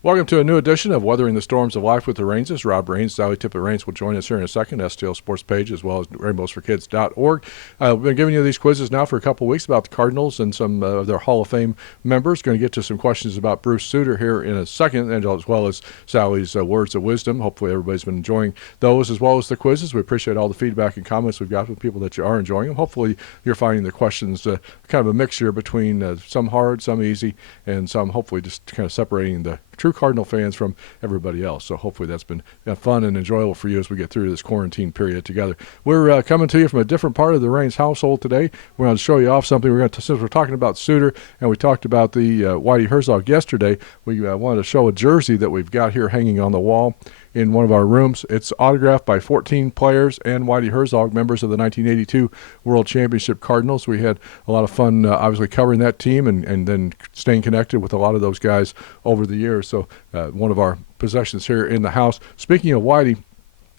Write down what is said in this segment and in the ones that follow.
Welcome to a new edition of Weathering the Storms of Life with the Rainses. Rob Rains, Sally Tippett Rains will join us here in a second. STL Sports page as well as rainbowsforkids.org. We've been giving you these quizzes now for a couple of weeks about the Cardinals and some of their Hall of Fame members. Going to get to some questions about Bruce Souter here in a second, and as well as Sally's words of wisdom. Hopefully everybody's been enjoying those as well as the quizzes. We appreciate all the feedback and comments we've got from people that you are enjoying them. Hopefully you're finding the questions kind of a mixture between some hard, some easy, and some hopefully just kind of separating the true Cardinal fans from everybody else. So hopefully that's been fun and enjoyable for you as we get through this quarantine period together. We're coming to you from a different part of the Rains household today. We're going to show you off something. Since we're talking about Souter and we talked about the Whitey Herzog yesterday, we wanted to show a jersey that we've got here hanging on the wall in one of our rooms. It's autographed by 14 players and Whitey Herzog, members of the 1982 World Championship Cardinals. We had a lot of fun, obviously, covering that team and then staying connected with a lot of those guys over the years. So one of our possessions here in the house. Speaking of Whitey,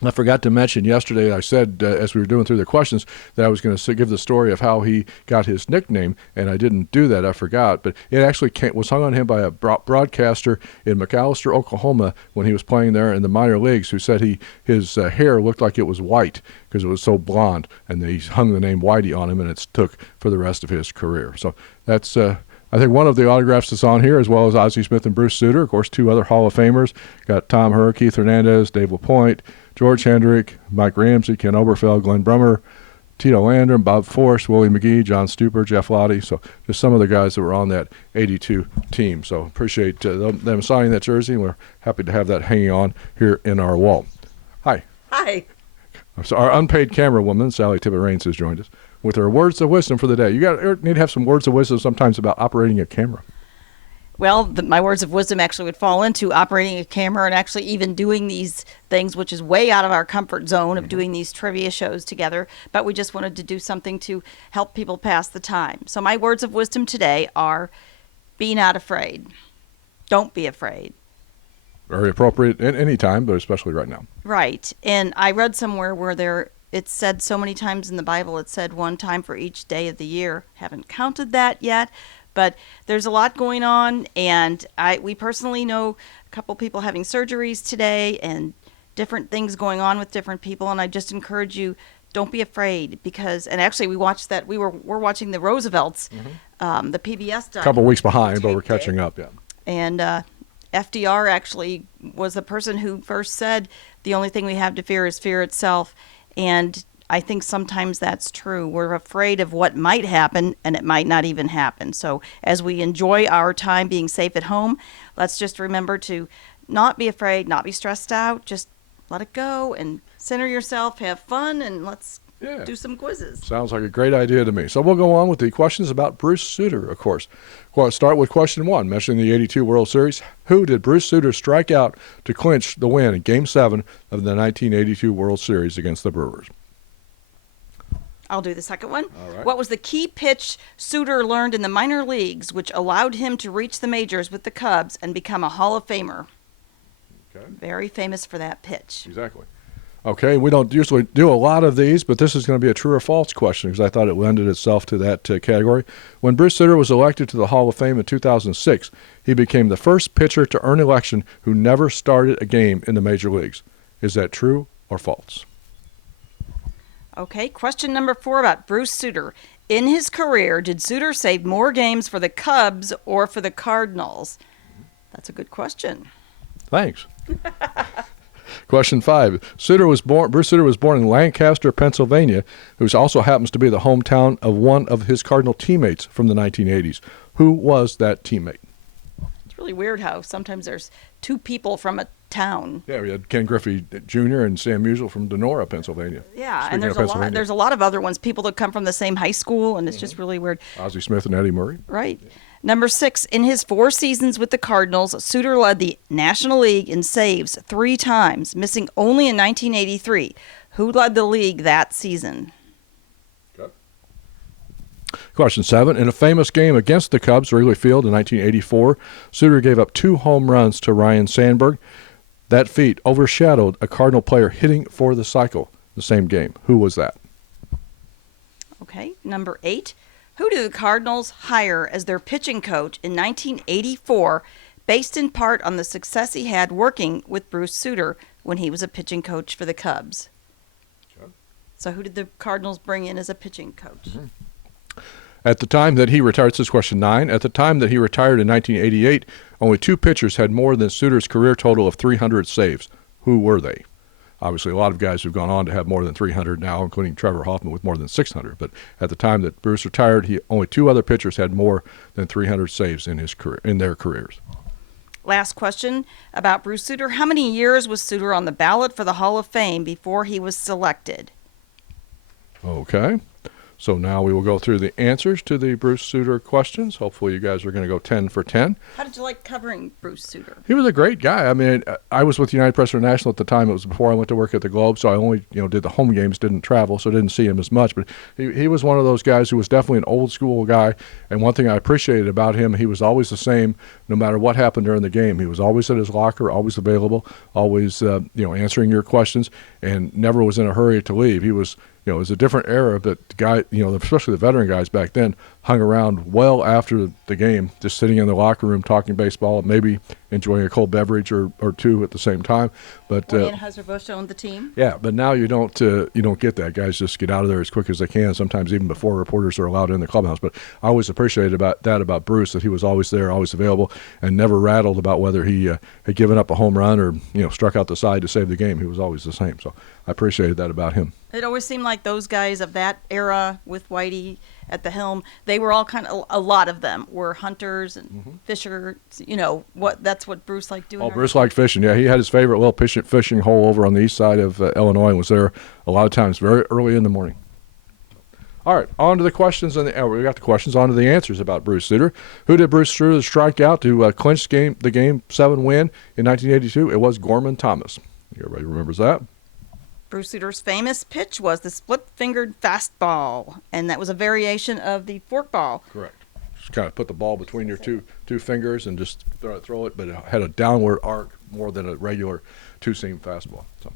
I forgot to mention yesterday, I said as we were doing through the questions that I was going to give the story of how he got his nickname, and I didn't do that. I forgot. But it actually was hung on him by a broadcaster in McAlester, Oklahoma, when he was playing there in the minor leagues, who said his hair looked like it was white because it was so blonde, and he hung the name Whitey on him, and it's took for the rest of his career. So that's I think one of the autographs that's on here, as well as Ozzie Smith and Bruce Souter. Of course, two other Hall of Famers. Got Tom Herr, Keith Hernandez, Dave LaPointe, George Hendrick, Mike Ramsey, Ken Oberfeld, Glenn Brummer, Tito Landrum, Bob Forst, Willie McGee, John Stuper, Jeff Lottie. So just some of the guys that were on that 82 team. So appreciate them signing that jersey, and we're happy to have that hanging on here in our wall. Hi. Hi. So our unpaid camera woman, Sally Tippett Rains, has joined us with her words of wisdom for the day. You need to have some words of wisdom sometimes about operating a camera. Well, my words of wisdom actually would fall into operating a camera and actually even doing these things, which is way out of our comfort zone of doing these trivia shows together. But we just wanted to do something to help people pass the time. So my words of wisdom today are, be not afraid. Don't be afraid. Very appropriate at any time, but especially right now. Right. And I read somewhere where it's said so many times in the Bible, it said one time for each day of the year. Haven't counted that yet. But there's a lot going on, and we personally know a couple people having surgeries today and different things going on with different people, and I just encourage you, don't be afraid, and actually we watched that, we're watching the Roosevelts, the PBS a couple weeks behind, but we're catching up, yeah. And FDR actually was the person who first said, the only thing we have to fear is fear itself, and I think sometimes that's true. We're afraid of what might happen, and it might not even happen. So as we enjoy our time being safe at home, let's just remember to not be afraid, not be stressed out. Just let it go and center yourself, have fun, and let's do some quizzes. Sounds like a great idea to me. So we'll go on with the questions about Bruce Souter, of course. We'll start with question 1, mentioning the 82 World Series. Who did Bruce Souter strike out to clinch the win in Game 7 of the 1982 World Series against the Brewers? I'll do the second one. All right. What was the key pitch Souter learned in the minor leagues which allowed him to reach the majors with the Cubs and become a Hall of Famer? Okay. Very famous for that pitch. Exactly. Okay, we don't usually do a lot of these, but this is going to be a true or false question because I thought it lended itself to that category. When Bruce Souter was elected to the Hall of Fame in 2006, he became the first pitcher to earn election who never started a game in the major leagues. Is that true or false? Okay, question number 4 about Bruce Souter. In his career, did Souter save more games for the Cubs or for the Cardinals? That's a good question. Thanks. Question 5. Bruce Souter was born in Lancaster, Pennsylvania, which also happens to be the hometown of one of his Cardinal teammates from the 1980s. Who was that teammate? It's really weird how sometimes there's two people from a town. Yeah, we had Ken Griffey Jr. and Sam Musial from Donora, Pennsylvania. Yeah, Speaking and there's a lot of other ones, people that come from the same high school, and it's just really weird. Ozzie Smith and Eddie Murray. Right. Yeah. Number 6, in his 4 seasons with the Cardinals, Souter led the National League in saves 3 times, missing only in 1983. Who led the league that season? Okay. Question 7. In a famous game against the Cubs, Wrigley Field in 1984, Souter gave up 2 home runs to Ryan Sandberg. That feat overshadowed a Cardinal player hitting for the cycle the same game. Who was that? Okay. Number 8. Who did the Cardinals hire as their pitching coach in 1984, based in part on the success he had working with Bruce Souter when he was a pitching coach for the Cubs. Okay. So who did the Cardinals bring in as a pitching coach? At the time that he retired, this is question 9, at the time that he retired in 1988, only 2 pitchers had more than Souter's career total of 300 saves. Who were they? Obviously, a lot of guys who've gone on to have more than 300 now, including Trevor Hoffman with more than 600. But at the time that Bruce retired, only 2 other pitchers had more than 300 saves in his career, in their careers. Last question about Bruce Souter. How many years was Souter on the ballot for the Hall of Fame before he was selected? Okay. So now we will go through the answers to the Bruce Souter questions. Hopefully you guys are going to go 10 for 10. How did you like covering Bruce Souter? He was a great guy. I mean, I was with United Press International at the time. It was before I went to work at the Globe, so I only did the home games, didn't travel, so didn't see him as much. But he was one of those guys who was definitely an old school guy. And one thing I appreciated about him, he was always the same no matter what happened during the game. He was always at his locker, always available, always answering your questions, and never was in a hurry to leave. He was it was a different era, but the guy, especially the veteran guys back then, hung around well after the game, just sitting in the locker room talking baseball, maybe enjoying a cold beverage or two at the same time. But when Anheuser-Busch owned the team. Yeah, but now you don't get that. Guys just get out of there as quick as they can. Sometimes even before reporters are allowed in the clubhouse. But I always appreciated about Bruce, that he was always there, always available, and never rattled about whether he had given up a home run or struck out the side to save the game. He was always the same. So I appreciated that about him. It always seemed like those guys of that era with Whitey at the helm, they were all a lot of them were hunters and fishers. That's what Bruce liked doing. Oh, Bruce liked fishing. Yeah, he had his favorite little fishing hole over on the east side of Illinois and was there a lot of times very early in the morning. All right, on to the questions. We got the questions, on to the answers about Bruce Souter. Who did Bruce Souter strike out to clinch the Game 7 win in 1982? It was Gorman Thomas. Everybody remembers that? Bruce Souter's famous pitch was the split-fingered fastball, and that was a variation of the forkball. Correct. Just kind of put the ball between your two fingers and just throw it, but it had a downward arc more than a regular two-seam fastball. So,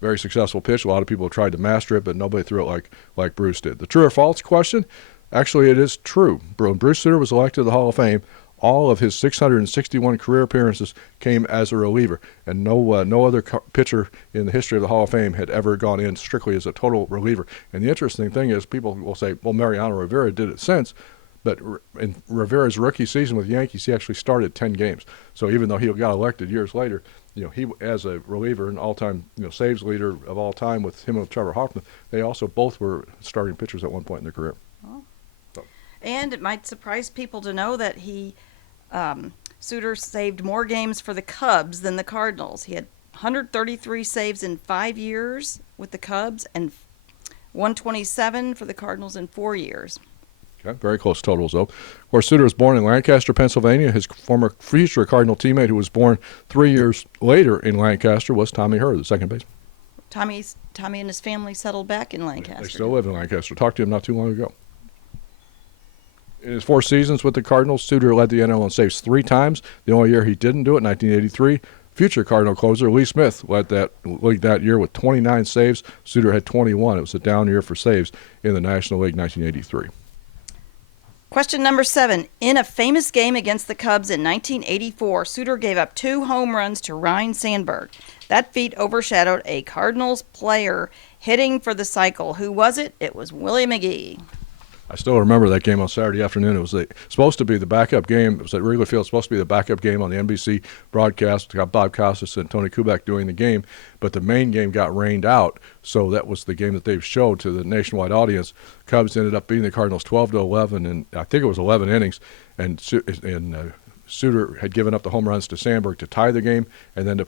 very successful pitch. A lot of people tried to master it, but nobody threw it like Bruce did. The true or false question? Actually, it is true. Bruce Souter was elected to the Hall of Fame. All of his 661 career appearances came as a reliever, and no other pitcher in the history of the Hall of Fame had ever gone in strictly as a total reliever. And the interesting thing is, people will say, well, Mariano Rivera did it since, but in Rivera's rookie season with the Yankees, he actually started 10 games. So even though he got elected years later, he as a reliever and all-time saves leader of all time with him and Trevor Hoffman, they also both were starting pitchers at one point in their career. Oh. And it might surprise people to know that Souter saved more games for the Cubs than the Cardinals. He had 133 saves in 5 years with the Cubs and 127 for the Cardinals in 4 years. Okay, very close totals, though. Of course, Souter was born in Lancaster, Pennsylvania. His former future Cardinal teammate, who was born 3 years later in Lancaster, was Tommy Herr, the second baseman. Tommy and his family settled back in Lancaster. They still live in Lancaster. Talked to him not too long ago. In his 4 seasons with the Cardinals, Souter led the NL in saves 3 times. The only year he didn't do it, 1983. Future Cardinal closer Lee Smith led that league that year with 29 saves. Souter had 21. It was a down year for saves in the National League 1983. Question number 7. In a famous game against the Cubs in 1984, Souter gave up 2 home runs to Ryne Sandberg. That feat overshadowed a Cardinals player hitting for the cycle. Who was it? It was Willie McGee. I still remember that game on Saturday afternoon. It was supposed to be the backup game. It was at Wrigley Field. It was supposed to be the backup game on the NBC broadcast. We got Bob Costas and Tony Kubek doing the game, but the main game got rained out, so that was the game that they showed to the nationwide audience. Cubs ended up beating the Cardinals 12-11, and I think it was 11 innings, and Souter had given up the home runs to Sandberg to tie the game, and then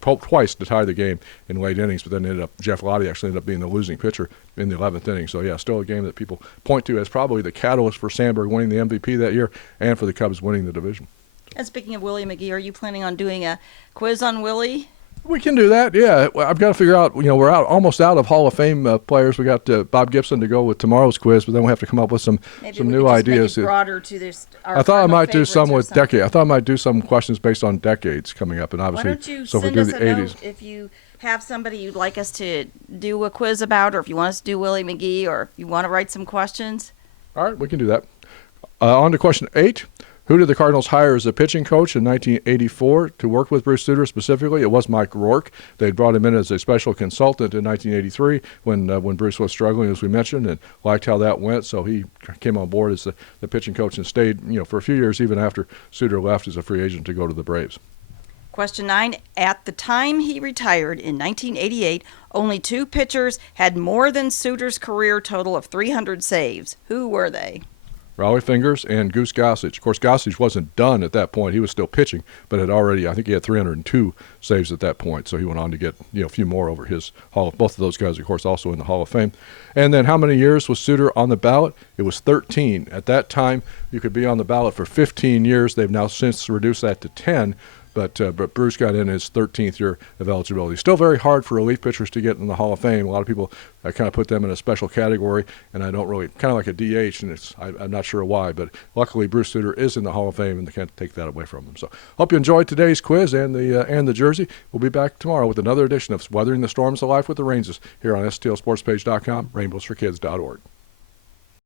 twice to tie the game in late innings, but then Jeff Lottie actually ended up being the losing pitcher in the 11th inning. So, yeah, still a game that people point to as probably the catalyst for Sandberg winning the MVP that year and for the Cubs winning the division. And speaking of Willie McGee, are you planning on doing a quiz on Willie? We can do that, yeah. Well, I've got to figure out, we're almost out of Hall of Fame players. We got Bob Gibson to go with tomorrow's quiz, but then we'll have to come up with some new ideas. Make it broader to this. I thought I might do some with decades. I thought I might do some questions based on decades coming up, and obviously, why don't you so send if we us do the a 80s. note if you have somebody you'd like us to do a quiz about, or if you want us to do Willie McGee, or if you want to write some questions. All right, we can do that. On to question 8. Who did the Cardinals hire as a pitching coach in 1984 to work with Bruce Souter specifically? It was Mike Rourke. They brought him in as a special consultant in 1983 when Bruce was struggling, as we mentioned, and liked how that went. So he came on board as the pitching coach and stayed, for a few years even after Souter left as a free agent to go to the Braves. Question 9. At the time he retired in 1988, only 2 pitchers had more than Souter's career total of 300 saves. Who were they? Raleigh Fingers and Goose Gossage. Of course, Gossage wasn't done at that point. He was still pitching, but had already, I think he had 302 saves at that point. So he went on to get a few more over his Hall. Both of those guys, of course, also in the Hall of Fame. And then how many years was Souter on the ballot? It was 13. At that time, you could be on the ballot for 15 years. They've now since reduced that to 10. But Bruce got in his 13th year of eligibility. Still very hard for relief pitchers to get in the Hall of Fame. A lot of people kind of put them in a special category, and I don't really, kind of like a DH, and I'm not sure why, but luckily Bruce Souter is in the Hall of Fame, and they can't take that away from him. So hope you enjoyed today's quiz and the jersey. We'll be back tomorrow with another edition of Weathering the Storms of Life with the Ranges here on STLSportsPage.com, rainbowsforkids.org.